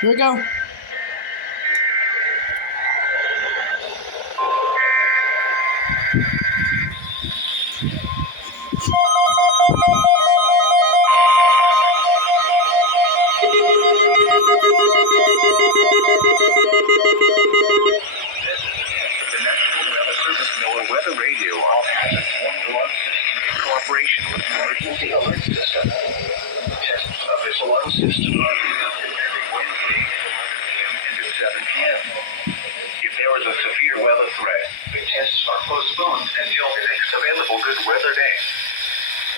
Here we go. Weather radio offers one in cooperation with the emergency alert system. Tests of this alarm system are conducted every Wednesday at 11 p.m. and at 7 p.m. If there is a severe weather threat, the tests are postponed until the next available good weather day.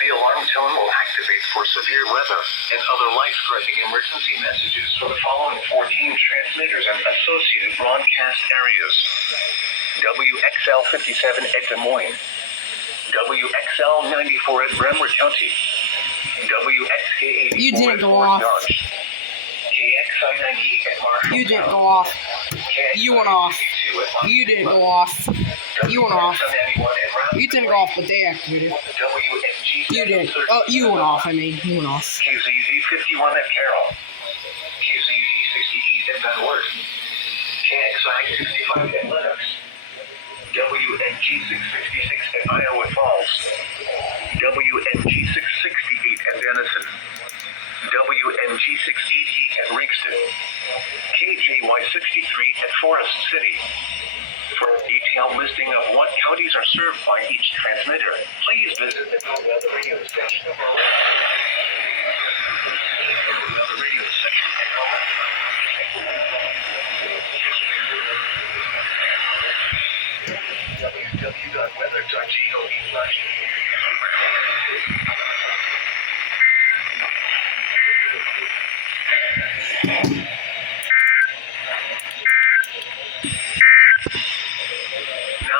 The alarm tone will activate for severe weather and other life-threatening emergency messages for the following 14 transmitters and associated broadcast areas. WXL57 Des Moines, WXL94 at Bremer County, WXK84 You didn't at go Fort off. Dodge, KXI98 at Marshall. You didn't go off. You went off. You didn't go off. You went off. You didn't go off, but they activated. You did. Oh, you went off. I mean, you went off. KZZ51 at Carroll, KZZ68 at Van Wert, KXI65 at Lennox, WNG656 at Iowa Falls, WNG668 at Denison, WNG680 at Ringston, KJY63 at Forest City. For a detailed listing of what counties are served by each transmitter, please visit the weather radio station. Weather radio section www.weather.gov/.